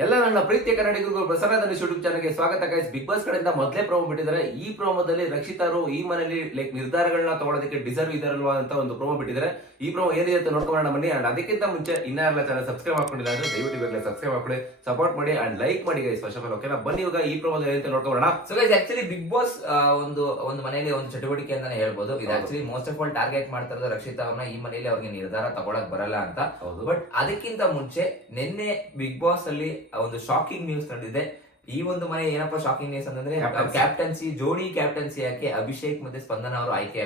ಎಲ್ಲ ನನ್ನ ಪ್ರೀತಿಯ ಕನ್ನಡಿಗರಿಗೂ ಪ್ರಸಾರದಲ್ಲಿ ಯೂಟ್ಯೂಬ್ ಚಾನಲ್ಗೆ ಸ್ವಾಗತ ಗೈಸ್. ಬಿಗ್ ಬಾಸ್ ಕಡೆಯಿಂದ ಮೊದಲೇ ಪ್ರೋಮೋ ಬಿಟ್ಟಿದ್ದಾರೆ. ಈ ಪ್ರೋಮೋದಲ್ಲಿ ರಕ್ಷಿತಾರು ಈ ಮನೆಯಲ್ಲಿ ನಿರ್ಧಾರಗಳನ್ನ ತಗೊಳ್ಳೋದಕ್ಕೆ ಡಿಸರ್ವ್ ಇದಾರಲ್ವಾ ಅಂತ ಒಂದು ಪ್ರೋಮೋ ಬಿಟ್ಟಿದ್ದಾರೆ. ಈ ಪ್ರೋಮೋ ಏನಿದೆ ಅಂತ ನೋಡ್ಕೊಳ್ಳೋಣ ಬನ್ನಿ. ಅಂಡ್ ಅದಕ್ಕಿಂತ ಮುಂಚೆ ಇನ್ನೆಲ್ಲ ಚಾನಲ್ ಸಬ್ಸ್ಕ್ರೈಬ್ ಮಾಡ್ಕೊಂಡಿಲ್ಲ ಅಂದ್ರೆ ದಯವಿಟ್ಟು ಇವಾಗಲೇ ಸಬ್ಸ್ಕ್ರೈಬ್ ಮಾಡ್ಕೊಳ್ಳಿ, ಸಪೋರ್ಟ್ ಮಾಡಿ ಅಂಡ್ ಲೈಕ್ ಮಾಡಿ ಗೈಸ್. ಫಸ್ಟ್ ಆಫ್ ಆಲ್ ಓಕೆನಾ, ಬನ್ನಿ ಇವಾಗ ಈ ಪ್ರೋಮೋ ಏನಂತ ನೋಡ್ಕೊಳ್ಳೋಣ. So guys, actually Bigg Boss ಒಂದು ಮನೆಯಲ್ಲಿ ಒಂದು ಚಟುವಟಿಕೆ ಅಂತಾನೆ ಹೇಳ್ಬೋದು. ಇದು actually most of all target ಮಾಡ್ತಾ ಇರೋದು ರಕ್ಷಿತಾ ಅವ್ರನ್ನ. ಈ ಮನೆಯಲ್ಲಿ ಅವ್ರಿಗೆ ನಿರ್ಧಾರ ತಗೊಳಕ್ ಬರಲ್ಲ ಅಂತ. ಬಟ್ ಅದಕ್ಕಿಂತ ಮುಂಚೆ ನಿನ್ನೆ ಬಿಗ್ ಬಾಸ್ ಅಲ್ಲಿ ಒಂದು ಶಾಕಿಂಗ್ ನ್ಯೂಸ್ ನಡೆದಿದೆ. ಈ ಒಂದು ಮನೆ ಏನಪ್ಪಾ ಶಾಕಿಂಗ್ ನ್ಯೂಸ್ ಅಂತಂದ್ರೆ, ಕ್ಯಾಪ್ಟನ್ಸಿ ಜೋಡಿ ಕ್ಯಾಪ್ಟನ್ಸಿ ಯಾಕೆ ಅಭಿಷೇಕ್ ಮತ್ತೆ ಸ್ಪಂದನ ಅವರು ಆಯ್ಕೆ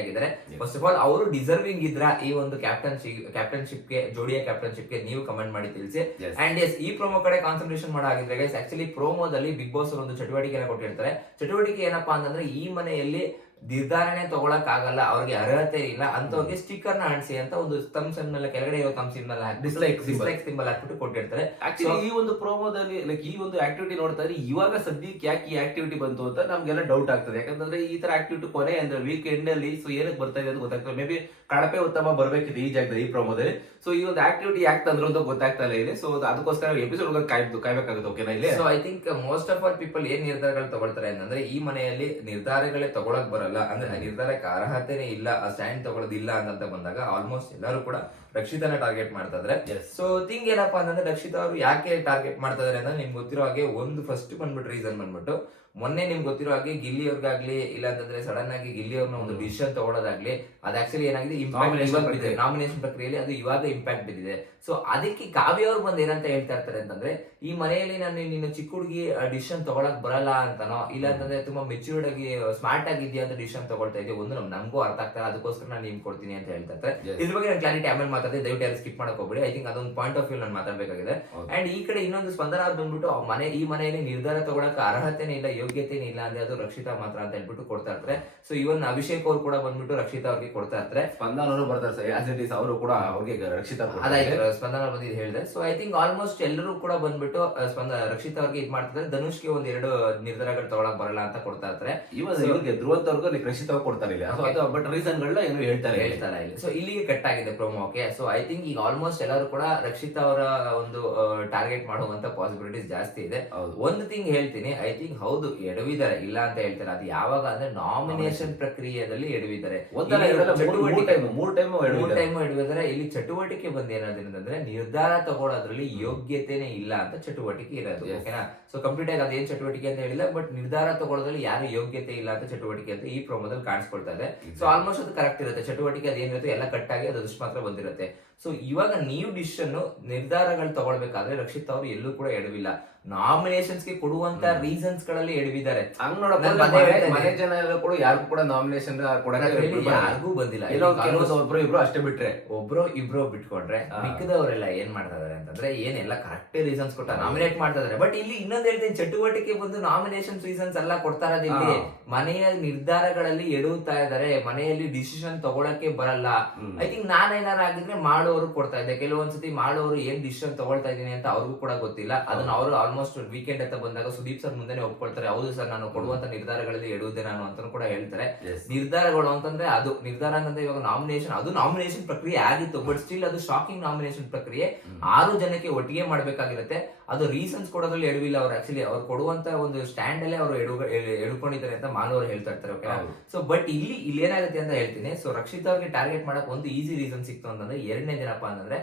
ಆಗಿದ್ದಾರೆ. ಫಸ್ಟ್ ಆಫ್ ಆಲ್ ಅವರು ಡಿಸರ್ವಿಂಗ್ ಇದ್ರ ಈ ಒಂದು ಕ್ಯಾಪ್ಟನ್ಶಿಪ್ ಗೆ, ಜೋಡಿಯ ಕ್ಯಾಪ್ಟನ್ಶಿಪ್ ಗೆ ನೀವು ಕಮೆಂಟ್ ಮಾಡಿ ತಿಳಿಸಿ. ಅಂಡ್ ಎಸ್, ಈ ಪ್ರೋಮೋ ಕಡೆ ಕಾನ್ಸಂಟ್ರೇಷನ್ ಮಾಡಾಗಿದ್ರೆ ಗೈಸ್, ಆಕ್ಚುಲಿ ಪ್ರೋಮೋದಲ್ಲಿ ಬಿಗ್ ಬಾಸ್ ಒಂದು ಚಟುವಟಿಕೆನ ಕೊಟ್ಟಿರ್ತಾರೆ. ಚಟುವಟಿಕೆ ಏನಪ್ಪಾ ಅಂತಂದ್ರೆ, ಈ ಮನೆಯಲ್ಲಿ ನಿರ್ಧಾರನೆ ತಗೊಳಕ್ ಆಗಲ್ಲ, ಅವ್ರಿಗೆ ಅರ್ಹತೆ ಇಲ್ಲ ಅಂತವ್ರಿಗೆ ಸ್ಟಿಕ್ಕರ್ ನ ಅಂಟಿಸಿ ಅಂತ ಒಂದು ಥಮ್ಸ್ ಮೇಲೆ ಕೆಳಗಡೆ ಇರೋ ಥಮ್ಸ್ ಮೇಲೆ ಡಿಸ್ಲೈಕ್ ಸಿಂಬಲ್ ಹಾಕ್ಬಿಟ್ಟು ಕೊಟ್ಟಿರ್ತಾರೆ. ಆಕ್ಚುಲಿ ಈ ಒಂದು ಪ್ರೋಮೋದಲ್ಲಿ ಈ ಒಂದು ಆಕ್ಟಿವಿಟಿ ನೋಡ್ತಾ ಇದ್ರೆ ಇವಾಗ ಸದ್ಯಕ್ಕೆ ಯಾಕೆ ಈ ಆಕ್ಟಿವಿಟಿ ಬಂತು ಅಂತ ನಮ್ಗೆಲ್ಲ ಡೌಟ್ ಆಗ್ತದೆ. ಯಾಕಂದ್ರೆ ಈ ತರ ಆಕ್ಟಿವಿಟಿ ಕೊನೆ ಅಂದ್ರೆ ವೀಕ್ ಎಂಡ್ ಅಲ್ಲಿ ಸೊ ಏನಕ್ಕೆ ಬರ್ತಾ ಇದೆ ಅಂತ ಗೊತ್ತಾಗ್ತದೆ. ಮೇ ಬಿ ಕಳಪೆ ಉತ್ತಮ ಬರ್ಬೇಕಿದೆ ಈ ಜಾಗದಲ್ಲಿ ಈ ಪ್ರೋಮೋದಲ್ಲಿ. ಸೊ ಈ ಒಂದು ಆಕ್ಟಿವಿಟಿ ಯಾಕೆ ತಂದ್ರು ಅಂತ ಗೊತ್ತಾಗ್ತಾ ಇಲ್ಲ ಇಲ್ಲಿ. ಸೊ ಅದಕ್ಕೋಸ್ಕರ ಎಪಿಸೋಡ್ ಕಾಯ್ಬೇಕಾಗುತ್ತೆ. ಓಕೆನಾ ಇಲ್ಲಿ. So I think most of all people ಏನ್ ನಿರ್ಧಾರಗಳು ತಗೊಳ್ತಾರೆ ಅಂತಂದ್ರೆ, ಈ ಮನೆಯಲ್ಲಿ ನಿರ್ಧಾರಗಳೇ ತಗೊಳಕ್ ಬರಲ್ಲ ಅಂದ್ರೆ ನಿರ್ಧಾರಕ್ಕೆ ಅರ್ಹತೆನೇ ಇಲ್ಲ, ಸ್ಟ್ಯಾಂಡ್ ತಗೊಳ್ಳೋದಿಲ್ಲ ಅಂತ ಬಂದಾಗ ಆಲ್ಮೋಸ್ಟ್ ಎಲ್ಲರೂ ಕೂಡ ರಕ್ಷಿತಾನ ಟಾರ್ಗೆಟ್ ಮಾಡ್ತಾ ಇದ್ರೆ. ಸೊ ಥಿಂಗ್ ಏನಪ್ಪಾ ಅಂತಂದ್ರೆ, ರಕ್ಷಿತಾ ಅವರು ಯಾಕೆ ಟಾರ್ಗೆಟ್ ಮಾಡ್ತಾ ಇದಾರೆ ಅಂದ್ರೆ, ನಿಮ್ಗೆ ಗೊತ್ತಿರೋ ಹಾಗೆ ಒಂದು ಫಸ್ಟ್ ಬಂದ್ಬಿಟ್ಟು ರೀಸನ್ ಬಂದ್ಬಿಟ್ಟು, ಮೊನ್ನೆ ನಿಮ್ಗೆ ಗೊತ್ತಿರೋ ಹಾಗೆ ಗಿಲ್ಲಿ ಅವ್ರಿಗಾಗ್ಲಿ ಇಲ್ಲ ಅಂತಂದ್ರೆ ಸಡನ್ ಆಗಿ ಗಿಲ್ಲಿ ಅವ್ರನ್ನ ಒಂದು ಡಿಸಿಷನ್ ತಗೊಳ್ಳೋದಾಗ್ಲಿ, ಅದು ಆಕ್ಚುಲಿ ಏನಾಗಿದೆ ನಾಮಿನೇಷನ್ ಪ್ರಕ್ರಿಯೆಯಲ್ಲಿ ಅದು ಇವಾಗ ಇಂಪ್ಯಾಕ್ಟ್ ಬಿದ್ದಿದೆ. ಸೊ ಅದಕ್ಕೆ ಕಾವ್ಯ ಅವ್ರು ಬಂದ್ ಏನಂತ ಹೇಳ್ತಾ ಇರ್ತಾರೆ ಅಂತಂದ್ರೆ, ಈ ಮನೆಯಲ್ಲಿ ನಾನು ನಿನ್ನ ಚಿಕ್ಕ ಹುಡುಗಿ ಡಿಸಿಷನ್ ತಗೊಳಕ್ ಬರಲ್ಲ ಅಂತಾನೋ, ಇಲ್ಲ ಅಂತಂದ್ರೆ ತುಂಬಾ ಮೆಚ್ಯೂರ್ಡ್ ಆಗಿ ಸ್ಮಾರ್ಟ್ ಆಗಿದ್ಯಾ ಅಂತ ಡಿಸಿಷನ್ ತಗೊಳ್ತಾ ಇದೆಯಾ, ಒಂದು ನಮಗೂ ಅರ್ಥ ಆಗ್ತಾರೆ, ಅದಕ್ಕೋಸ್ಕರ ನಾನು ನಿಮ್ ಕೊಡ್ತೀನಿ ಅಂತ ಹೇಳ್ತಾ ಇರ್ತಾರೆ. ಇದ್ರ ಬಗ್ಗೆ ನಾನು ಕ್ಲಾರಿಟಿ ಆಮೇಲೆ ಮಾತಾಡ್ತೀನಿ, ದಯವಿಟ್ಟು ಯಾರು ಸ್ಕಿಪ್ ಮಾಡಕ್ ಹೋಗ್ಬೇಡಿ. ಐ ಥಿಂಕ್ ಅದೊಂದು ಪಾಯಿಂಟ್ ಆಫ್ ವ್ಯೂ ನಾನು ಮಾತಾಡ್ಬೇಕಾಗಿದೆ. ಅಂಡ್ ಈ ಕಡೆ ಇನ್ನೊಂದು ಸ್ಪಂದನ ಅವ್ರು ಬಂದ್ಬಿಟ್ಟು, ಈ ಮನೆಯಲ್ಲಿ ನಿರ್ಧಾರ ತಗೊಳಕ್ ಅರ್ಹತೆನೇ ಇಲ್ಲ, ಯೋಗ್ಯತೆನೇ ಇಲ್ಲ ಅಂದ್ರೆ ಅದು ರಕ್ಷಿತಾ ಮಾತ್ರ ಅಂತ ಹೇಳ್ಬಿಟ್ಟು ಕೊಡ್ತಾ ಇರ್ತಾರೆ. ಸೊ ಇವನ್ ಅಭಿಷೇಕ್ ಅವ್ರು ಕೂಡ ಬಂದ್ಬಿಟ್ಟು ರಕ್ಷಿತಾ ಅವ್ರಿಗೆ ಕೊಡ್ತಾ ಇರ್ತಾರೆ. ಸ್ಪಂದನ ಅವರು ಬರ್ತಾರೆ, ಅವರು ಕೂಡ ಅವ್ರಿಗೆ ರಕ್ಷಿತಾ ಅದಾಯ್ತು, ಸ್ಪಂದನ ಬಂದಿದ್ದು ಹೇಳಿದೆ. ಸೊ ಐ ಥಿಂಕ್ ಆಲ್ಮೋಸ್ಟ್ ಎಲ್ಲರೂ ಕೂಡ ಬಂದ್ಬಿಟ್ಟು ರಕ್ಷಿತಾ ಅವ್ರಿಗೆ ಇದು ಮಾಡ್ತಿದ್ದಾರೆ. ಧನುಷ್ಗೆ ಒಂದ್ 2 ನಿರ್ಧಾರಗಳು ತಗೊಳಕ್ ಬರಲ್ಲ ಅಂತ ಕೊಡ್ತಾ ಇರ್ತಾರೆ. ಇವ್ರಿಗೆ ಧ್ರುವಂತವ್ರಿಗೂ ರಕ್ಷಿತಾ ಕೊಡ್ತಾರೆ ಇಲ್ಲ, ಬಟ್ ರೀಸನ್ ಗಳನ್ನ ಏನು ಹೇಳ್ತಾರೆ ಇಲ್ಲ. ಸೊ ಇಲ್ಲಿಗೆ ಕಟ್ ಆಗಿದೆ promo. Okay, so I think ಈಗ ಆಲ್ಮೋಸ್ಟ್ ಎಲ್ಲರೂ ಕೂಡ ರಕ್ಷಿತಾ ಅವರ ಒಂದು ಟಾರ್ಗೆಟ್ ಮಾಡುವಂತ ಪಾಸಿಬಿಲಿಟೀಸ್ ಜಾಸ್ತಿ ಇದೆ. ಒಂದು ಥಿಂಗ್ ಹೇಳ್ತೀನಿ, ಐ ಥಿಂಕ್ ಹೌದು ಎಡವಿದ್ದಾರೆ, ಇಲ್ಲ ಅಂತ ಹೇಳ್ತಾರೆ. ಅದು ಯಾವಾಗ ಅಂದ್ರೆ ನಾಮಿನೇಷನ್ ಪ್ರಕ್ರಿಯೆಯಲ್ಲಿ ಎಡವಿದ್ದಾರೆ. 3 ಟೈಮ್ ಎಡವಿದ್ದಾರೆ. ಇಲ್ಲಿ ಚಟುವಟಿಕೆ ಬಂದು ಏನಾದ್ರೆ, ನಿರ್ಧಾರ ತಗೊಳ್ಳೋದ್ರಲ್ಲಿ ಯೋಗ್ಯತೆನೇ ಇಲ್ಲ ಅಂತ ಚಟುವಟಿಕೆ ಇರೋದು. ಓಕೆನಾ. ಸೊ ಕಂಪ್ಲೀಟ್ ಆಗಿ ಅದೇನ್ ಚಟುವಟಿಕೆ ಅಂತ ಹೇಳಿಲ್ಲ, ಬಟ್ ನಿರ್ಧಾರ ತಗೊಳ್ಳೋದ್ರಲ್ಲಿ ಯಾರು ಯೋಗ್ಯತೆ ಇಲ್ಲ ಅಂತ ಚಟುವಟಿಕೆ ಅಂತ ಈ ಪ್ರೋಮೋದಲ್ಲಿ ಕಾಣಿಸ್ಕೊಳ್ತಾ ಇದೆ. ಸೊ ಆಲ್ಮೋಸ್ಟ್ ಅದು ಕರೆಕ್ಟ್ ಇರುತ್ತೆ. ಚಟುವಟಿಕೆ ಅದೇನಿರುತ್ತೆ ಎಲ್ಲ ಕಟ್ ಆಗಿ ಅದು ಅಷ್ಟು ಮಾತ್ರ ಬಂದಿರುತ್ತೆ. ಸೊ ಇವಾಗ ನೀವು ಡಿಸಿಷನ್ ನಿರ್ಧಾರಗಳು ತಗೊಳ್ಬೇಕಾದ್ರೆ ರಕ್ಷಿತ್ ಅವರು ಎಲ್ಲೂ ಕೂಡ ಎಡವಿಲ್ಲ. ನಾಮಿನೇಷನ್ಸ್ ಗೆ ಕೊಡುವಂತ ರೀಸನ್ಸ್ ಗಳಲ್ಲಿ ಎಡವಿದ್ದಾರೆ. ಹಂಗ್ ಮನೆ ಜನ ಕೂಡ ಯಾರಿಗೂ ಕೂಡ ನಾಮಿನೇಷನ್ ಯಾರಿಗೂ ಬಂದಿಲ್ಲ. ಒಬ್ರು ಇಬ್ರು ಅಷ್ಟೇ ಬಿಟ್ರೆ, ಒಬ್ರು ಇಬ್ರು ಬಿಟ್ಕೊಂಡ್ರೆ ಮಿಕ್ಕದವರೆಲ್ಲ ಏನ್ ಮಾಡ್ತಾ ಇದಾರೆ ಅಂತಂದ್ರೆ, ಏನೆಲ್ಲ ಕರೆಕ್ಟ್ ರೀಸನ್ಸ್ ಕೊಟ್ಟ ನಾಮಿನೇಟ್ ಮಾಡ್ತಾ ಇದಾರೆ. ಬಟ್ ಇಲ್ಲಿ ಇನ್ನೊಂದ್ ಹೇಳ್ತೀನಿ, ಚಟುವಟಿಕೆ ಬಂದು ನಾಮಿನೇಷನ್ ರೀಸನ್ಸ್ ಎಲ್ಲ ಕೊಡ್ತಾ ಇರೋದು. ಇಲ್ಲಿ ಮನೆಯ ನಿರ್ಧಾರಗಳಲ್ಲಿ ಎಡುತ್ತಾ ಇದಾರೆ, ಮನೆಯಲ್ಲಿ ಡಿಸಿಷನ್ ತಗೊಳಕ್ಕೆ ಬರಲ್ಲ. ಐ ಥಿಂಕ್ ನಾನೇನಾರ ಆಗಿದ್ರೆ ಮಾಡೋರು ಕೊಡ್ತಾ ಇದ್ದೆ. ಕೆಲವೊಂದ್ಸತಿ ಮಾಡೋರು ಏನ್ ಡಿಸಿಷನ್ ತಗೊಳ್ತಾ ಇದೀನಿ ಅಂತ ಅವ್ರಿಗೂ ಕೂಡ ಗೊತ್ತಿಲ್ಲ. ಅದನ್ನ ಅವರು ಆಲ್ಮೋಸ್ಟ್ ವೀಕೆಂಡ್ ಅಂತ ಬಂದಾಗ ಸುದೀಪ್ ಸರ್ ಮುಂದೆನೆ ಒಪ್ಕೊಳ್ತಾರೆ, ಹೌದು ಸರ್ ನಾನು ಕೊಡುವಂತ ನಿರ್ಧಾರಗಳಲ್ಲಿ ಎಡುವುದೇ ನಾನು ಅಂತ ಕೂಡ ಹೇಳ್ತಾರೆ. ನಿರ್ಧಾರಗಳು ಅಂತಂದ್ರೆ ಅದು ನಿರ್ಧಾರ ಅಂತಂದ್ರೆ ಇವಾಗ ನಾಮಿನೇಷನ್ ಪ್ರಕ್ರಿಯೆ ಆಗಿತ್ತು, ಬಟ್ ಸ್ಟಿಲ್ ಅದು ಶಾಕಿಂಗ್ ನಾಮಿನೇಷನ್ ಪ್ರಕ್ರಿಯೆ. 6 ಜನಕ್ಕೆ ಒಟ್ಟಿಗೆ ಮಾಡ್ಬೇಕಾಗಿರುತ್ತೆ. ಅದು ರೀಸನ್ಸ್ ಕೊಡೋದ್ರಲ್ಲಿ ಎಡವಿಲ್ಲ. ಅವ್ರು ಆಕ್ಚುಲಿ ಅವ್ರು ಕೊಡುವಂತ ಒಂದು ಸ್ಟ್ಯಾಂಡ್ ಅಲ್ಲೇ ಅವರು ಎಡ್ಕೊಂಡಿದ್ದಾರೆ ಅಂತ ಮಾನವರು ಹೇಳ್ತಾ ಇರ್ತಾರೆ. ಓಕೆ. ಸೊ ಬಟ್ ಇಲ್ಲಿ ಏನಾಗುತ್ತೆ ಅಂತ ಹೇಳ್ತೀನಿ. ಸೊ ರಕ್ಷಿತ್ ಅವ್ರಿಗೆ ಟಾರ್ಗೆಟ್ ಮಾಡಕ್ ಒಂದು ಈಸಿ ರೀಸನ್ ಸಿಕ್ತು ಅಂತಂದ್ರೆ, 2ನೇ ದಿನಪ್ಪ ಅಂತಂದ್ರೆ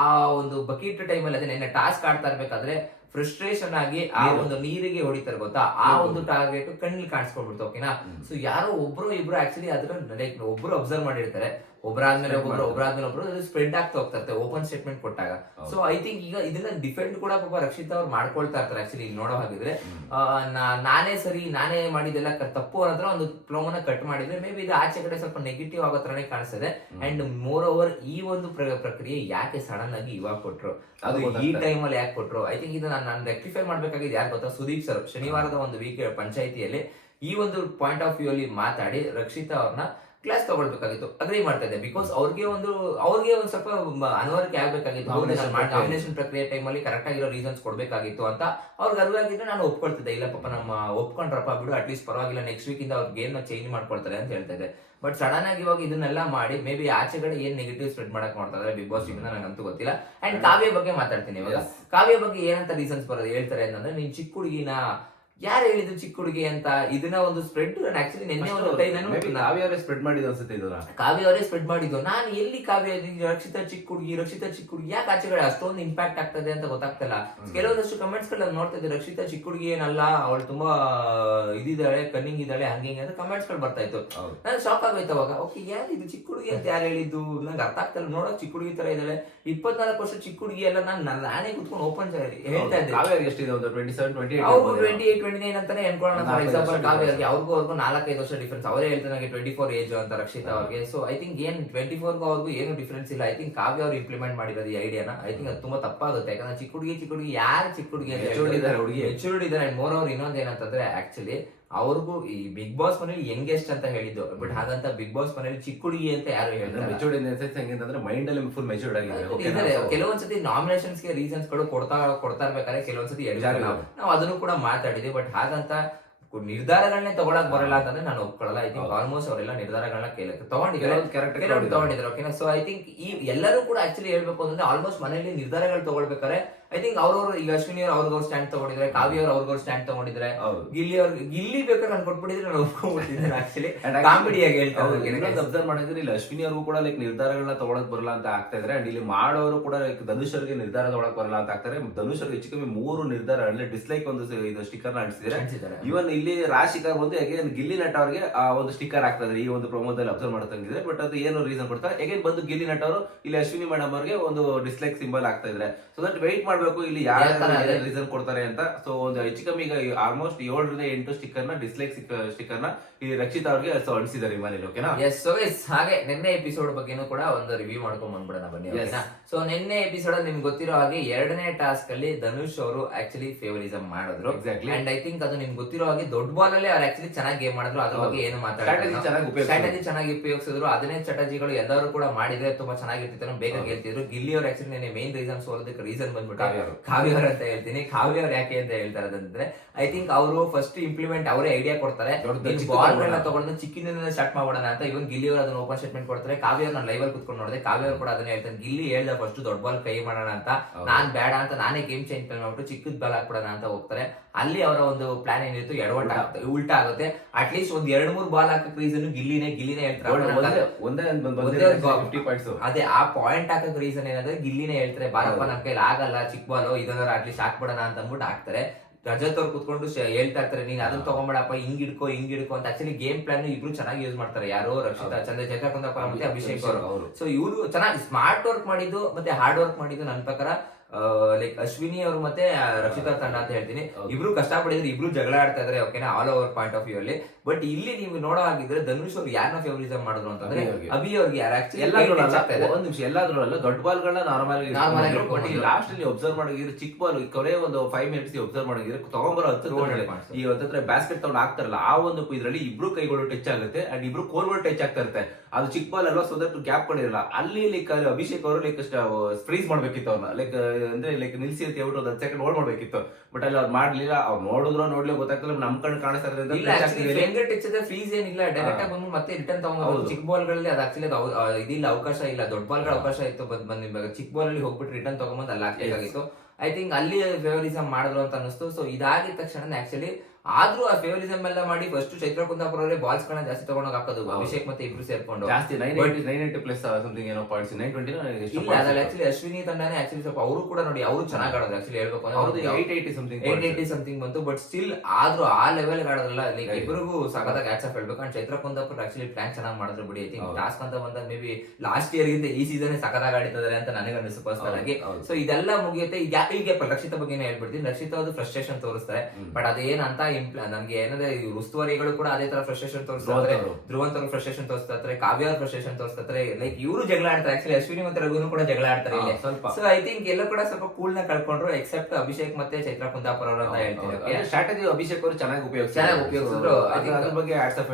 ಆ ಒಂದು ಬಕೆಟ್ ಟೈಮಲ್ಲಿ ಅದೇ ನೆನ್ನೆ ಟಾಸ್ಕ್ ಆಡ್ತಾ ಇರ್ಬೇಕಾದ್ರೆ ಫ್ರಸ್ಟ್ರೇಷನ್ ಆಗಿ ಆ ಒಂದು ನೀರಿಗೆ ಹೊಡಿತಾರೆ ಗೊತ್ತಾ, ಆ ಒಂದು ಟಾರ್ಗೆಟ್ ಕಣ್ಣಿಗೆ ಕಾಣಿಸ್ಕೊಂಡ್ಬಿಡ್ತು. ಓಕೆನಾ. ಸೊ ಯಾರೋ ಒಬ್ರು ಇಬ್ರು ಆಕ್ಚುಲಿ ಅದ್ರ ಲೈಕ್ ಒಬ್ರು ಅಬ್ಸರ್ವ್ ಮಾಡಿರ್ತಾರೆ, ಒಬ್ಬರಾದ್ಮೇಲೆ ಒಬ್ರು ಸ್ಪ್ರೆಡ್ ಆಗ್ತಾ ಹೋಗ್ತಾ ಇರ್ತಾರೆ ಓಪನ್ ಸ್ಟೇಟ್ಮೆಂಟ್ ಕೊಟ್ಟಾಗ. ಸೊ ಐ ಥಿಂಕ್ ಈಗ ಇದನ್ನ ಡಿಫೆಂಡ್ ಕೂಡ ಪಾಪ ರಕ್ಷಿತಾ ಅವ್ರು ಮಾಡ್ಕೊಳ್ತಾ ಇರ್ತಾರೆ. ಆಕ್ಚುಲಿ ನೋಡೋ ಹಾಗಿದ್ರೆ ನಾನೇ ಸರಿ, ನಾನೇ ಮಾಡಿದೆಲ್ಲ ತಪ್ಪು ಅನ್ನೋದ್ರ ಒಂದು ಪ್ರೋಮೋನ ಕಟ್ ಮಾಡಿದ್ರೆ ಮೇ ಬಿ ಇದು ಆಚೆ ಕಡೆ ಸ್ವಲ್ಪ ನೆಗೆಟಿವ್ ಆಗೋ ತರನೇ ಕಾಣಿಸ್ತದೆ. ಅಂಡ್ ಮೋರ್ ಓವರ್ ಈ ಒಂದು ಪ್ರಕ್ರಿಯೆ ಯಾಕೆ ಸಡನ್ ಆಗಿ ಇವಾಗ ಕೊಟ್ರು, ಅದು ಈ ಟೈಮ್ ಅಲ್ಲಿ ಯಾಕೆ ಕೊಟ್ರು, ಐ ಥಿಂಕ್ ಇದು ನಾನು ರೆಕ್ಟಿಫೈ ಮಾಡ್ಬೇಕಾಗಿದೆ. ಯಾರು ಗೊತ್ತಾ, ಸುದೀಪ್ ಸರ್ ಶನಿವಾರದ ಒಂದು ವೀಕ್ ಪಂಚಾಯಿತಿಯಲ್ಲಿ ಈ ಒಂದು ಪಾಯಿಂಟ್ ಆಫ್ ವ್ಯೂ ಅಲ್ಲಿ ಮಾತಾಡಿ ರಕ್ಷಿತಾ ಅವ್ರನ್ನ ಕ್ಲಾಸ್ ತಗೊಳ್ಬೇಕಾಗಿತ್ತು. ಅಗ್ರಿ ಮಾಡ್ತಾ ಇದ್ದೆ, ಬಿಕಾಸ್ ಅವ್ರಿಗೆ ಒಂದು ಸ್ವಲ್ಪ ಅನವರಿಕೆ ಆಗ್ಬೇಕಾಗಿತ್ತು. ನಾಮಿನೇಷನ್ ಪ್ರಕ್ರಿಯೆ ಟೈಮಲ್ಲಿ ಕರೆಕ್ಟ್ ಆಗಿರೋ ರೀಸನ್ಸ್ ಕೊಡ್ಬೇಕಾಗಿತ್ತು ಅಂತ ಅವ್ರಿಗೆ ಅರಿವಾಗಿದ್ರೆ ನಾನು ಒಪ್ಕೊಳ್ತಿದ್ದೆ. ಇಲ್ಲ ಪಾಪ ನಮ್ಮ ಒಪ್ಕೊಂಡ್ರಪ್ಪ ಬಿಡು, ಅಟ್ಲೀಸ್ಟ್ ಪರವಾಗಿಲ್ಲ, ನೆಕ್ಸ್ಟ್ ವೀಕ್ ಇಂದ ಅವ್ರ ಗೇಮ್ ಚೇಂಜ್ ಮಾಡ್ಕೊಳ್ತಾರೆ ಅಂತ ಹೇಳ್ತಾ ಇದ್ದೆ. ಬಟ್ ಸಡನ್ ಆಗಿ ಇವಾಗ ಇದನ್ನೆಲ್ಲ ಮಾಡಿ ಮೇ ಬಿ ಆಚೆಗಡೆ ಏನ್ ನೆಗೆಟಿವ್ ಸ್ಪ್ರೆಡ್ ಮಾಡಕ್ ಮಾಡ್ತಾ ಇದ್ದಾರೆ ಬಿಗ್ ಬಾಸ್ ಇಂದ ನನಗಂತೂ ಗೊತ್ತಿಲ್ಲ. ಅಂಡ್ ಕಾವ್ಯ ಬಗ್ಗೆ ಮಾತಾಡ್ತೀನಿ ಇವಾಗ. ಕಾವ್ಯ ಬಗ್ಗೆ ಏನಂತ ರೀಸನ್ಸ್ ಬರೋದು ಹೇಳ್ತಾರೆ ಅಂತಂದ್ರೆ, ನೀನ್ ಚಿಕ್ಕ ಹುಡುಗಿನ ಯಾರು ಹೇಳಿದ್ರು ಚಿಕ್ಕ ಹುಡುಗಿ ಅಂತ, ಇದನ್ನ ಒಂದು ಸ್ಪ್ರೆಡ್ ಆಕ್ಚುಲಿ ನಿನ್ನೆ ಒಂದು ಕಾವ್ಯ ಅವರೇ ಸ್ಪ್ರೆಡ್ ಮಾಡಿದ್ದು ಅನ್ಸುತ್ತೆ ಇದನ್ನ. ಕಾವ್ಯ ಅವರೇ ಸ್ಪ್ರೆಡ್ ಮಾಡಿದ್ದು. ನಾನು ಎಲ್ಲಿ ಕಾವ್ಯ ರಕ್ಷಿತಾ ಚಿಕ್ಕ ಹುಡುಗಿ ಯಾಕೆ ಆಚೆಗಡೆ ಅಷ್ಟೊಂದು ಇಂಪ್ಯಾಕ್ಟ್ ಆಗ್ತದೆ ಅಂತ ಗೊತ್ತಾಗ್ತಿಲ್ಲ. ಕೆಲವೊಂದಷ್ಟು ಕಮೆಂಟ್ಸ್ ಗಳು ನೋಡ್ತಾ ಇದ್ದೆ, ರಕ್ಷಿತಾ ಚಿಕ್ಕ ಹುಡುಗಿ ಏನಲ್ಲ, ಅವಳು ತುಂಬಾ ಇದಿದ್ದಾಳೆ, ಕನ್ನಿಂಗ್ ಇದ್ದಾಳೆ, ಹಂಗೆ ಅಂತ ಕಮೆಂಟ್ಸ್ ಗಳು ಬರ್ತಾ ಇತ್ತು. ನಾನು ಶಾಕ್ ಆಗೋಯ್ತು ಅವಾಗ. ಓಕೆ, ಯಾರು ಇದು ಚಿಕ್ಕ ಹುಡುಗಿ ಅಂತ ಯಾರು ಹೇಳಿದ್ದು, ನಂಗೆ ಅರ್ಥ ಆಗ್ತಿಲ್ಲ. ನೋಡೋಕ್ ಚಿಕ್ಕ ಹುಡುಗಿ ತರ ಇದ್ದಾಳೆ, 24 ವರ್ಷ ಚಿಕ್ಕ ಹುಡುಗಿ ಎಲ್ಲ. ನಾನೇ ಕುತ್ಕೊಂಡು ಓಪನ್ ಹೇಳ್ತಾ ಇದ್ದೆ. ಕಾವ್ಯ ಎಷ್ಟಿದೆ, ಒಂದು 27, 28, 29 ಅಂತಾನೆ ಅನ್ಕೊಳ್ಳೋಣ. ಫಾರ್ ಎಕ್ಸಾಂಪಲ್ ಕಾವ್ಯರಿಗೆ ಅವ್ರಿಗೂ 4-5 ವರ್ಷ ಡಿಫ್ರೆನ್ಸ್. ಅವರೇ ಹೇಳ್ತಾರೆ ನನಗೆ 24 ಏಜ್ ಅಂತ ರಕ್ಷಿತಾ ಅವ್ರಿಗೆ. ಸೊ ಐ ಥಿಂಕ್ ಏನ್ 24 ಅವ್ರಿಗೂ ಏನು ಡಿಫ್ರೆನ್ಸ್ ಇಲ್ಲ. ಐ ಥಿಂಕ್ ಕಾವ್ಯ ಅವ್ರು ಇಂಪ್ಲಿಮೆಂಟ್ ಮಾಡಿರೋದು ಈ ಐಡಿಯಾನ. ಐ ಥಿಂಕ್ ಅದು ತುಂಬಾ ತಪ್ಪಾಗುತ್ತೆ. ಯಾಕಂದ್ರೆ ಚಿಕ್ಕ ಹುಡುಗಿ ಯಾರು ಚಿಕ್ಕ ಹುಡುಗಿ ಅಂತ ಮೆಚೂರ್ಡ್ ಇದ್ದಾರೆ. ಅಂಡ್ ಮೋರ್ ಓವರ್ ಇನ್ನೊಂದು ಏನಂತಂದ್ರೆ, ಆಕ್ಚುಲಿ ಅವ್ರಿಗೂ ಈ ಬಿಗ್ ಬಾಸ್ ಮನೇಲಿ ಯಂಗೆಸ್ಟ್ ಅಂತ ಹೇಳಿದ್ದು, ಬಟ್ ಹಾಗಂತ ಬಿಗ್ ಬಾಸ್ ಮನೇಲಿ ಚಿಕ್ಕ ಹುಡುಗಿ ಅಂತ ಯಾರು ಹೇಳ್ತಾರೆ. ಮೆಚೂರ್ಡ್ ಮೈಂಡ್ ಅಲ್ಲಿ ಫುಲ್ ಮೆಚೂರ್ಡ್ ಆಗಿದೆ. ಕೆಲವೊಂದ್ಸತಿ ನಾಮಿನೇಷನ್ಸ್ ಗೆ ರೀಸನ್ಸ್ ಗಳು ಕೊಡ್ತಾ ಇರ್ಬೇಕಾದ್ರೆ ಕೆಲವೊಂದ್ಸತಿ ನಾವು ಅದನ್ನು ಕೂಡ ಮಾತಾಡಿದ್ವಿ. ಬಟ್ ಹಾಗಂತ ನಿರ್ಧಾರಗಳನ್ನೇ ತಗೊಳಕ್ ಬರಲ್ಲ ಅಂತಂದ್ರೆ ನಾನು ಒಪ್ಕೊಳ್ಳಲ್ಲ. ಐ ಥಿಂಕ್ ಆಲ್ಮೋಸ್ಟ್ ಅವರೆಲ್ಲ ನಿರ್ಧಾರಗಳನ್ನ ತಗೊಂಡಿದ್ದಾರೆ. ಓಕೆನಾ? ಸೊ ಐ ಥಿಂಕ್ ಈ ಎಲ್ಲರೂ ಕೂಡ ಆಕ್ಚುಲಿ ಹೇಳ್ಬೇಕು ಅಂದ್ರೆ ಆಲ್ಮೋಸ್ಟ್ ಮನೆಯಲ್ಲಿ ನಿರ್ಧಾರಗಳು ತಗೊಳ್ಬೇಕಾದ್ರೆ ಐ ಥಿಂಕ್ ಅವ್ರವ್ರು, ಈಗ ಅಶ್ವಿನಿ ಅವ್ರಿಗವ್ರು ಸ್ಟ್ಯಾಂಡ್ ತಗೊಂಡಿದ್ರೆ, ಕಾವ್ಯ ಅವ್ರಿಗವ್ರು ಸ್ಟ್ಯಾಂಡ್ ತಗೊಂಡಿದ್ರೆ, ಗಿಲ್ಲಿ ಬೇಕಾದ್ರೆ ನಾನು ಕೊಟ್ಬಿಟ್ಟಿದ್ರೆ ನಾನು ಒಪ್ಕೊಂಡ್ಬಿಟ್ಟಿದ್ದೇನೆ. ಆಕ್ಚುಲಿ ಕಾಮಿಡಿಯಾಗಿ ಹೇಳ್ತಾರೆ. ಅಬ್ಸರ್ವ್ ಮಾಡಿದ್ರೆ ಇಲ್ಲಿ ಅಶ್ವಿನಿ ಅವ್ರಿಗೂ ಕೂಡ ಲೈಕ್ ನಿರ್ಧಾರಗಳನ್ನ ತಗೊಳಕ್ ಬರಲ್ಲ ಅಂತ ಆಗ್ತಾ ಇದ್ರೆ, ಅಂಡ್ ಇಲ್ಲಿ ಮಾಡೋರು ಕೂಡ ಲೈಕ್ ಧನುಷ್ ಅವ್ರಿಗೆ ನಿರ್ಧಾರ ತಗೊಳಕ್ ಬರಲ್ಲ ಅಂತ ಆಗ್ತಾರೆ. ಧನುಷ್ ಅವ್ರಿಗೆ ಹೆಚ್ಚು ಕಮ್ಮಿ 3 ನಿರ್ಧಾರ ಅಂದ್ರೆ ಡಿಸ್ಲೈಕ್ ಒಂದು ಇದು ಸ್ಟಿಕ್ಕರ್ ನ ಅಂಟಿಸಿದ್ರೆ, ಇವನ್ ಇಲ್ಲಿ ರಾಶಿಕರ್ ಬಂದು ಅಗೇನ್ ಗಿಲ್ಲಿ ನಟ ಅವ್ರಿಗೆ ಒಂದು ಸ್ಟಿಕ್ಕರ್ ಆಗ್ತಾ ಇದ್ರೆ ಈ ಒಂದು ಪ್ರೊಮೋದಲ್ಲಿ ಅಬ್ಸರ್ವ್ ಮಾಡ್ತಂಗಿದ್ರೆ. ಬಟ್ ಅದು ಏನು ರೀಸನ್ ಕೊಡ್ತಾರೆ, ಅಗೇನ್ ಬಂದು ಗಿಲ್ಲಿ ನಟ ಅವರು ಇಲ್ಲಿ ಅಶ್ವಿನಿ ಮೇಡಮ್ ಅವ್ರಿಗೆ ಒಂದು ಡಿಸ್ಲೈಕ್ ಸಿಂಬಲ್ ಆಗ್ತಾ ಇದ್ರೆ. ಸೊ ದಟ್ ವೆಯ್ಟ್ ಮಾಡ್ಬೇಕು ಇಲ್ಲಿ ಯಾರು ರೀಸನ್ ಕೊಡ್ತಾರೆ ಅಂತ. ಸೊ ಒಂದು ಹೆಚ್ಚು ಕಮ್ಮಿ ಈಗ ಆಲ್ಮೋಸ್ಟ್ 7-8 ಸ್ಟಿಕ್ಕರ್ ನ ಡಿಸ್ಲೈಕ್ ಸ್ಟಿಕ್ಕರ್ ನ ಈ ರಕ್ಷಿತಾ ಅವ್ರಿಗೆ ಅಂಟಿಸಿದ್ದಾರೆ ಈ ಮನೇಲಿ. ಓಕೆನಾ? ಹಾಗೆ ನಿನ್ನೆ ಎಪಿಸೋಡ್ ಬಗ್ಗೆನೂ ಕೂಡ ಒಂದು ರಿವ್ಯೂ ಮಾಡ್ಕೊಂಡ್ ಬಂದ್ಬಿಡೋಣ ಬನ್ನಿ. ಸೊ ನಿನ್ನೆ ಎಪಿಸೋಡ್ ನಿಮ್ಗೆ ಗೊತ್ತಿರೋ ಹಾಗೆ 2ನೇ ಟಾಸ್ಕ್ ಅಲ್ಲಿ ಧನುಷ್ ಅವರು ಆಕ್ಚುಲಿ ಫೇವರಿಸಂ ಮಾಡಿದ್ರು. ಅಂಡ್ ಐ ಥಿಂಕ್ ಅದು ನಿಮ್ಗೆ ಗೊತ್ತಿರೋ ಹಾಗೆ ದೊಡ್ಡ ಬಾಲ್ ಅಲ್ಲಿ ಅವ್ರು ಆಕ್ಚುಲಿ ಚೆನ್ನಾಗಿ ಗೇಮ್ ಮಾಡಿದ್ರು. ಅದ್ರ ಬಗ್ಗೆ ಏನು ಸ್ಟ್ರಾಟಜಿ ಚೆನ್ನಾಗಿ ಉಪಯೋಗಿಸಿದ್ರು. ಅದನ್ನೇ ಸ್ಟ್ರಾಟಜಿಗಳು ಎಲ್ಲರೂ ಕೂಡ ಮಾಡಿದ್ರೆ ತುಂಬಾ ಚೆನ್ನಾಗಿರ್ತಿತ್ತು, ಬೇಗ ಗೆಲ್ತಿದ್ರು. ಗಿಲ್ಲಿ ಅವ್ರು ಆಕ್ಚುಲಿ ನೆನ್ನೆ ಮೇನ್ ರೀಸನ್ ಸೋಲೋದಕ್ಕೆ ರೀಸನ್ ಬಂದ್ಬಿಟ್ಟು ಕಾವ್ಯ ಅವ್ರ ಅಂತ ಹೇಳ್ತೀನಿ. ಕಾವ್ಯ ಅವ್ರು ಯಾಕೆ ಅಂತ ಹೇಳ್ತಾರೆ ಅಂತಂದ್ರೆ, ಐ ಥಿಂಕ್ ಅವರು ಫಸ್ಟ್ ಇಂಪ್ಲಿಮೆಂಟ್ ಅವರೇ ಐಡಿಯಾ ಕೊಡ್ತಾರೆ, ಬಾಲ್ ಗಳನ್ನ ತಗೊಂಡು ಚಿಕ್ಕಿನಿಂದ ಸ್ಟಾರ್ಟ್ ಮಾಡೋಣ ಅಂತ. ಇವನ್ ಗಿಲ್ಲಿ ಅವರು ಅದನ್ನ ಓಪನ್ ಸ್ಟೇಟ್ಮೆಂಟ್ ಕೊಡ್ತಾರೆ. ಕಾವ್ಯ ಅವ್ರು ನಾನು ಲೈವ್ ಅಲ್ಲಿ ಕುತ್ಕೊಂಡು ನೋಡಿದೆ, ಕಾವ್ಯ ಅವರು ಕೂಡ ಅದನ್ನ ಹೇಳ್ತಾರೆ. ಗಿಲ್ಲಿ ಹೇಳ್ದ ಫಸ್ಟ್ ದೊಡ್ಡ ಬಾಲ್ ಕೈ ಮಾಡೋಣ ಅಂತ, ನಾನ್ ಬೇಡ ಅಂತ ನಾನೇ ಗೇಮ್ ಚೇಂಜ್ ಪ್ಲಾನ್ ಮಾಡ್ಬಿಟ್ಟು ಚಿಕ್ಕದ್ ಬಾಲ್ ಹಾಕ್ಬಿಡೋಣ ಅಂತ ಹೋಗ್ತಾರೆ. ಅಲ್ಲಿ ಅವರ ಒಂದು ಪ್ಲಾನ್ ಏನಿತ್ತು ಉಲ್ಟಾ ಆಗುತ್ತೆ. ಅಟ್ಲೀಸ್ಟ್ ಒಂದ್ 2-3 ಬಾಲ್ ಹಾಕಕ್ ರೀಸನ್ ಗಿಲ್ಲಿನೇ ಹೇಳ್ತಾರೆ. ಅದೇ ಆ ಪಾಯಿಂಟ್ ಹಾಕಕ್ ರೀಸನ್ ಏನಂದ್ರೆ ಗಿಲ್ಲಿನೇ ಹೇಳ್ತಾರೆ, ಬಾರಪ್ಪ ನನ್ ಕೈಲಿ ಆಗಲ್ಲ ಚಿಕ್ಕ ಬಾಲ್, ಇದನ್ನ ಅಟ್ಲೀಸ್ಟ್ ಹಾಕ್ಬಿಡೋಣ ಅಂತ ಅಂದ್ಬಿಟ್ಟು ಹಾಕ್ತಾರೆ. ರಜತ್ ಅವ್ರು ಕುತ್ಕೊಂಡು ಹೇಳ್ತಾ ಇರ್ತಾರೆ, ನೀನ್ ಅದನ್ನ ತಗೊಂಬೇಡಪ್ಪ, ಹಿಂಗ್ ಹಿಡ್ಕೋ ಅಂತ. ಆಕ್ಚುಲಿ ಗೇಮ್ ಪ್ಲಾನ್ ಇಬ್ರು ಚೆನ್ನಾಗಿ ಯೂಸ್ ಮಾಡ್ತಾರೆ. ಯಾರು ರಕ್ಷಿತಾ ಚಂದ್ರಕುಂದಪ್ಪ ಮತ್ತೆ ಅಭಿಷೇಕ್ ಅವರು. ಸೊ ಇವ್ರು ಚೆನ್ನಾಗಿ ಸ್ಮಾರ್ಟ್ ವರ್ಕ್ ಮಾಡಿದ್ದು ಮತ್ತೆ ಹಾರ್ಡ್ ವರ್ಕ್ ಮಾಡಿದ್ದು ನನ್ನ ಪ್ರಕಾರ ಲೈಕ್ ಅಶ್ವಿನಿ ಅವರು ಮತ್ತೆ ರಕ್ಷಿತಾ ತಂಡ ಅಂತ ಹೇಳ್ತೀನಿ. ಇಬ್ರು ಕಷ್ಟಪಡಿದ್ರೆ, ಇಬ್ರು ಜಗಳ ಆಡ್ತಾ ಇದಾರೆ. ಓಕೆನಾ? All over point of view ಅಲ್ಲಿ. ಬಟ್ ಇಲ್ಲಿ ನೀವು ನೋಡೋ ಹಾಗಿದ್ರೆ ಧನುಷ್ ಅವ್ರು ಯಾರನ್ನ ಫೇವರಿಸಂ ಮಾಡಿದ್ರು ಅಂತಂದ್ರೆ ಅಭಿ ಅವ್ರಿಗೆ. ಒಂದ್ ನಿಮಿಷ, ಎಲ್ಲಾದ್ರೂ ಅಲ್ಲ ದೊಡ್ಡ ಬಾಲ್ ಗಳನ್ನ ನಾರ್ಮಲ್ ಆಗಿ ಲಾಸ್ಟ್ ಅಲ್ಲಿ ಅಬ್ಸರ್ವ್ ಮಾಡಿದ್ರೆ ಚಿಕ್ಕ ಬಾಲ್ ಕೊನೆ ಒಂದು 5 ಮಿನಿಟ್ಸ್ ಅಬ್ಸರ್ವ್ ಮಾಡಿದ್ರೆ ತಗೊಂಬರೋ ಈ ಹತ್ರ ಬ್ಯಾಸ್ಕೆಟ್ ತಗೊಂಡು ಹಾಕ್ತಾರಲ್ಲ, ಆ ಒಂದು ಇದ್ರಲ್ಲಿ ಇಬ್ರು ಕೈಗಳು ಟಚ್ ಆಗುತ್ತೆ ಅಂಡ್ ಇಬ್ರು ಕೋಲ್ಗಳು ಟಚ್ ಆಗ್ತಾ ಇರುತ್ತೆ. ಅದು ಚಿಕ್ಕ ಬಾಲ್ ಅಲ್ವಾ, ಸೊ ದಟ್ ಗ್ಯಾಪ್ ಗಳಿರಲ್ಲ. ಅಲ್ಲಿ ಲೈಕ್ ಅಭಿಷೇಕ್ ಅವರು ಲೈಕ್ ಫ್ರೀಸ್ ಮಾಡ್ಬೇಕಿತ್ತು ಅವ್ರನ್ನ, ಲೈಕ್ ಅಂದ್ರೆ ಲೈಕ್ ನಿಲ್ಸಿ ಅಂತ ಹೇಳ್ಬಿಟ್ಟು 10 ಸೆಕೆಂಡ್ ಹೋಲ್ಡ್ ಮಾಡ್ಬೇಕಿತ್ತು. ಬಟ್ ಅಲ್ಲಿ ಅವ್ರು ಮಾಡ್ಲಿಲ್ಲ. ಅವ್ರು ನೋಡ್ಲಿಲ್ಲ ಗೊತ್ತಾಗ್ತಿಲ್ಲ, ನಮ್ ಕಣ್ಣು ಕಾಣಿಸ್ತಾ ಇರೋದ್ರಿಂದ ಫ್ರೀಸ್ ಏನಿಲ್ಲ, ಡೈರೆಕ್ಟ್ ಆಗಿ ಬಂದು ಮತ್ತೆ ರಿಟರ್ನ್ ತಗೊಂಡು. ಚಿಕ್ಕ ಬಾಲ್ ಗಳಲ್ಲಿ ಅದು ಆಕ್ಚುಲಿ ಇದಿಲ್ಲ, ಅವಕಾಶ ಇಲ್ಲ. ದೊಡ್ಡ ಬಾಲ್ ಗಳ ಅವಕಾಶ ಇತ್ತು, ಬಂದ್ ಚಿಕ್ಕ ಬಾಲ್ ಅಲ್ಲಿ ಹೋಗ್ಬಿಟ್ಟು ರಿಟರ್ನ್ ತಗೊಂಬಂದು ಅಲ್ಲಿ ಹಾಕ್ಬೇಕಾಗಿತ್ತು. ಐ ಥಿಂಕ್ ಅಲ್ಲಿ ಫೇವರಿಸಂ ಮಾಡಿದ್ರು ಅಂತ ಅನಿಸ್ತು. ಸೊ ಇದಾಗಿದ ತಕ್ಷಣ ಆಕ್ಚುಲಿ ಆದ್ರೂ ಆ ಫೇವರಿಸಂ ಎಲ್ಲ ಮಾಡಿ ಫಸ್ಟ್ ಚೈತ್ರ ಕುಂದಾಪುರ ಅವರೇ ಬಾಲ್ಸ್ ಗಳನ್ನ ಜಾಸ್ತಿ ತಗೊಂಡೋಗಿ ಹಾಕೋದು, ಅಭಿಷೇಕ್ ಮತ್ತೆ ಇಬ್ರು ಸೇರ್ಕೊಂಡು ಜಾಸ್ತಿ 980 ಪ್ಲಸ್ ಸಮಥಿಂಗ್ ಏನೋ ಪಾಯಿಂಟ್ಸ್ 920 ಇಲ್ಲ. ಅದ್ರಲ್ಲಿ ಆಕ್ಚುಲಿ ಅಶ್ವಿನಿ ತಂಡನೇ ಆಕ್ಚುಲಿ ಸ್ವಲ್ಪ ಅವರು ಕೂಡ ನೋಡಿ ಅವರು ಚೆನ್ನಾಗಿ ಆಡೋದು. ಆಕ್ಚುಲಿ ಹೇಳ್ಬೇಕು ಅಂದ್ರೆ 880 ಸಮಥಿಂಗ್ ಬಂತು. ಬಟ್ ಸ್ಟಿಲ್ ಆದ್ರೂ ಆ ಲೆವೆಲ್ ಆಡೋದ್ರಲ್ಲ, ಲೈಕ್ ಇಬ್ಬರಿಗೂ ಸಖತ್ತಾಗಿ ಹ್ಯಾಟ್ಸ್ ಆಫ್ ಹೇಳ್ಬೇಕು. And Chaitra Kundapura actually plan ಚೆನ್ನಾಗಿ ಮಾಡಿದ್ರು ಬಿಡಿ. ಐ ಥಿಂಕ್ ಟಾಸ್ಕ್ ಅಂತ ಬಂದಾಗ ಮೇ ಬಿ ಲಾಸ್ಟ್ ಇಯರ್ ಗಿಂತ ಈ ಸೀಸನ್ ಸಖತ್ತಾಗಿ ಆಡಿದ್ದಾರೆ ಅಂತ ನನಗೆ ಅನಿಸ್ತು ಪರ್ಸನಲ್ ಆಗಿ. ಸೊ ಇದೆಲ್ಲ ಮುಗಿಯುತ್ತೆ. ಈಗ ರಕ್ಷಿತಾ ಬಗ್ಗೆ ಹೇಳ್ಬಿಡ್ತೀನಿ. ರಕ್ಷಿತಾ ಅದು ಫ್ರಸ್ಟ್ರೇಷನ್ ತೋರಿಸ್ತಾರೆ, ಬಟ್ ಅದೇನಂತ ನನ್ಗೆ ಏನಂದ್ರೆ ಉಸ್ತುವಾರಿಗಳು ಕೂಡ ಅದೇ ತರ ಫ್ರಸ್ಟ್ರೇಷನ್ ತೋರಿಸ್ತಾರೆ, ಧ್ರುವಂತ್ ಅವರು ಫ್ರಸ್ಟ್ರೇಷನ್ ತೋರಿಸ್ತಾರೆ, ಕಾವ್ಯ ಅವ್ರ ಫ್ರಸ್ಟ್ರೇಷನ್ ತೋರಿಸ್ತಾರೆ. ಲೈಕ್ ಇವರು ಜಗಳ ಆಡ್ತಾರೆ, ಆಕ್ಚುಲಿ ಅಶ್ವಿನಿ ಮತ್ತೆ ರಘುನು ಕೂಡ ಜಗಳ ಆಡ್ತಾರೆ ಇಲ್ಲಿ ಸ್ವಲ್ಪ. ಸೊ ಐ ಥಿಂಕ್ ಎಲ್ಲ ಕೂಡ ಸ್ವಲ್ಪ ಕೂಲ್ ನ ಕಳ್ಕೊಂಡ್ರು, ಎಕ್ಸೆಪ್ಟ್ ಅಭಿಷೇಕ್ ಮತ್ತೆ ಚೈತ್ರಾ ಕುಂದಾಪುರ ಅವರು ಅಂತ ಹೇಳ್ತೀನಿ. ಸ್ಟ್ರಾಟಜಿ ಅಭಿಷೇಕ್ ಅವರು ಚೆನ್ನಾಗಿ ಉಪಯೋಗಿಸಿದ್ರು, ಅದ್ರ ಬಗ್ಗೆ ಆಟ್ಸಪ್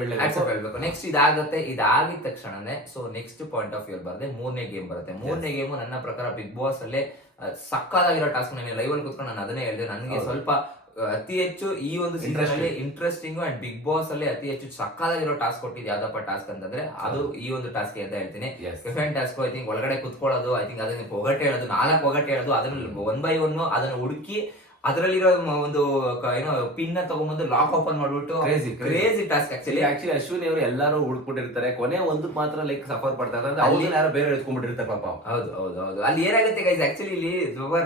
ಹೇಳ್ಬೇಕು. ನೆಕ್ಸ್ಟ್ ಇದಾಗುತ್ತೆ, ಇದಾಗಿದ ತಕ್ಷಣನೇ so next point of view ಬರುತ್ತೆ, ಮೂರನೇ ಗೇಮ್ ಬರುತ್ತೆ. ಮೂರನೇ ಗೇಮ್ ನನ್ನ ಪ್ರಕಾರ ಬಿಗ್ ಬಾಸ್ ಅಲ್ಲೇ ಸಕ್ಕದಾಗಿರೋ ಟಾಸ್ಕ್. ನಾನು ಲೈವ್ ಅಲ್ಲಿ ಕೂತ್ಕೊಂಡು ನಾನು ಅದನ್ನೇ ಹೇಳಿದೆ, ನನಗೆ ಸ್ವಲ್ಪ ಅತಿ ಹೆಚ್ಚು ಈ ಒಂದು ಸೀಸನ್ ಅಲ್ಲಿ ಇಂಟ್ರೆಸ್ಟಿಂಗ್ ಅಂಡ್ ಬಿಗ್ ಬಾಸ್ ಅಲ್ಲಿ ಅತಿ ಹೆಚ್ಚು ಸಕ್ಕದಾಗಿರೋ ಟಾಸ್ಕ್ ಕೊಟ್ಟಿದ್ದು ಯಾವ್ದಪ್ಪ ಟಾಸ್ಕ್ ಅಂತಂದ್ರೆ ಅದು ಈ ಒಂದು ಟಾಸ್ಕ್ ಅಂತ ಹೇಳ್ತೀನಿ. Different task. ಐ ಥಿಂಕ್ ಒಳಗಡೆ ಕುತ್ಕೊಳ್ಳೋದು, ಐ ಥಿಂಕ್ ಅದನ್ನ ಒಗಟೆ ಹೇಳೋದು, 4 ಒಗಟೆ ಹೇಳೋದು, ಅದನ್ನ 1 by 1 ಅದನ್ನ ಹುಡುಕಿ ಅದರಲ್ಲಿರೋ ಒಂದು ಏನೋ ಪಿನ್ ತಗೊಂಡ್ಬಂದು ಲಾಕ್ ಓಪನ್ ಮಾಡ್ಬಿಟ್ಟು ಕ್ರೇಜಿ ಟಾಸ್ಕ್. ಆಕ್ಚುಲಿ ಅಶ್ವಿನಿ ಅವರು ಎಲ್ಲಾರು ಹುಡುಕ್ಬಿಟ್ಟಿರ್ತಾರೆ, ಕೊನೆ ಒಂದು ಮಾತ್ರ ಲೈಕ್ ಸಫರ್ ಪಡ್ತಾರೆ, ಅಲ್ಲಿ ಯಾರು ಬೇರೆ ಎತ್ಕೊಂಡ್ಬಿಟ್ಟಿರ್ತಾರೆ ಪಾಪ. ಹೌದು. ಅಲ್ಲಿ ಏನಾಗುತ್ತೆ ಗೈಸ್, ಆಕ್ಚುಲಿ ಇಲ್ಲಿ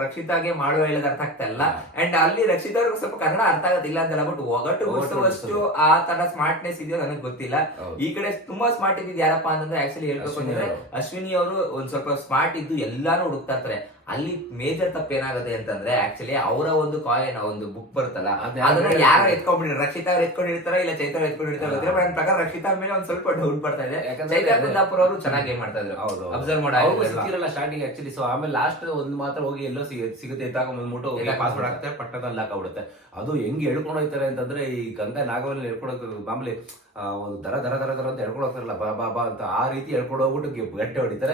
ರಕ್ಷಿತಾಗೆ ಮಾಡುವ ಹೇಳೋದು ಅರ್ಥ ಆಗ್ತಾ ಇಲ್ಲ. ಅಂಡ್ ಅಲ್ಲಿ ರಕ್ಷಿತಾ ಅವ್ರಿಗೆ ಸ್ವಲ್ಪ ಕನ್ನಡ ಅರ್ಥ ಆಗೋದಿಲ್ಲ ಅಂತಲ್ಲ, ಬಟ್ ಒಗಟು ಮುಟ್ಟುವಷ್ಟು ಆ ತರ ಸ್ಮಾರ್ಟ್ನೆಸ್ ಇದೆಯೋ ನನಗೆ ಗೊತ್ತಿಲ್ಲ. ಈ ಕಡೆ ತುಂಬಾ ಸ್ಮಾರ್ಟ್ ಇದ್ದಿದ್ದು ಯಾರಪ್ಪ ಅಂತಂದ್ರೆ ಆಕ್ಚುಲಿ ಹೇಳ್ಬೇಕು ಅಂದ್ರೆ ಅಶ್ವಿನಿ ಅವರು ಒಂದ್ ಸ್ವಲ್ಪ ಸ್ಮಾರ್ಟ್ ಇದ್ದು ಎಲ್ಲಾನು ಹುಡುಕ್ತಾ ಇರ್ತಾರೆ. ಅಲ್ಲಿ ಮೇಜರ್ ತಪ್ಪು ಏನಾಗುತ್ತೆ ಅಂತಂದ್ರೆ ಆಕ್ಚುಲಿ ಅವರ ಒಂದು ಕಾಯಿನ್ ಒಂದು ಬುಕ್ ಬರುತ್ತಲ್ಲ, ಅದನ್ನ ಯಾರು ಎತ್ಕೊಂಡ್ಬಿಟ್ಟಿರ್ತಾರೆ, ರಕ್ಷಿತಾ ಅವ್ರು ಎತ್ಕೊಂಡಿರ್ತಾರ ಇಲ್ಲ ಚೈತ್ರ ಎತ್ಕೊಂಡಿರ್ತಾರೆ ಗೊತ್ತಿಲ್ಲ. ನನ್ನ ಪ್ರಕಾರ ರಕ್ಷಿತಾ ಮೇಲೆ ಒಂದ್ ಸ್ವಲ್ಪ ಡೌಟ್ ಬರ್ತಾ ಇದೆ. ಚೈತ್ರ ಕುಂದಾಪುರ ಅವರು ಚೆನ್ನಾಗಿ ಏನ್ ಮಾಡ್ತಾ ಇದ್ರು, ಅಬ್ಸರ್ವ್ ಮಾಡಿರಲ್ಲ ಸ್ಟಾರ್ಟಿಂಗ್ ಆಕ್ಚುಲಿ. ಸೊ ಆಮೇಲೆ ಲಾಸ್ಟ್ ಒಂದು ಮಾತ್ರ ಹೋಗಿ ಎಲ್ಲೋ ಸಿಗುತ್ತೆ, ಎತ್ತಾಕೊಂಡ್ಬಿಟ್ಟು ಪಾಸ್ವರ್ಡ್ ಆಗ್ತಾರೆ, ಪಟ್ಟದಲ್ಲಿ ಲಾಕ್ ಆಗ್ಬಿಡುತ್ತೆ. ಅದು ಹೆಂಗ್ ಹೇಳ್ಕೊಂಡು ಹೋಗ್ತಾರೆ ಅಂತಂದ್ರೆ ಈ ಗಂಗಾ ನಾಗವಲ್ಲಿ ಹೇಳ್ಕೊಡೋದು ಮಾಮೂಲಿ ಒಂದು ದರ ದರ ದರ ದರ ಅಂತ ಹೇಳ್ಕೊಂಡು ಹೋಗ್ತಾರಲ್ಲ ಬಾ ಅಂತ, ಆ ರೀತಿ ಹೇಳ್ಕೊಂಡು ಹೋಗ್ಬಿಟ್ಟು ಗಟ್ಟೆ ಹೊಡಿತಾರೆ.